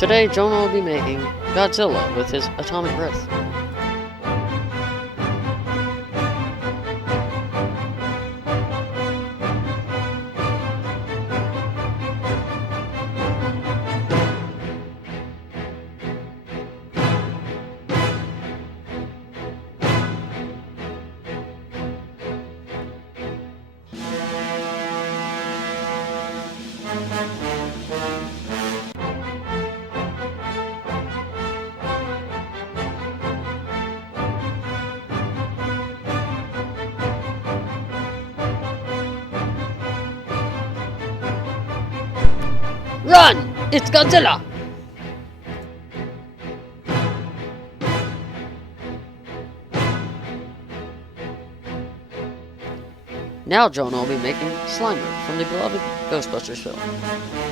Today, Jonah will be making Godzilla with his atomic breath. Run! It's Godzilla! Now Jonah will be making Slimer from the beloved Ghostbusters film.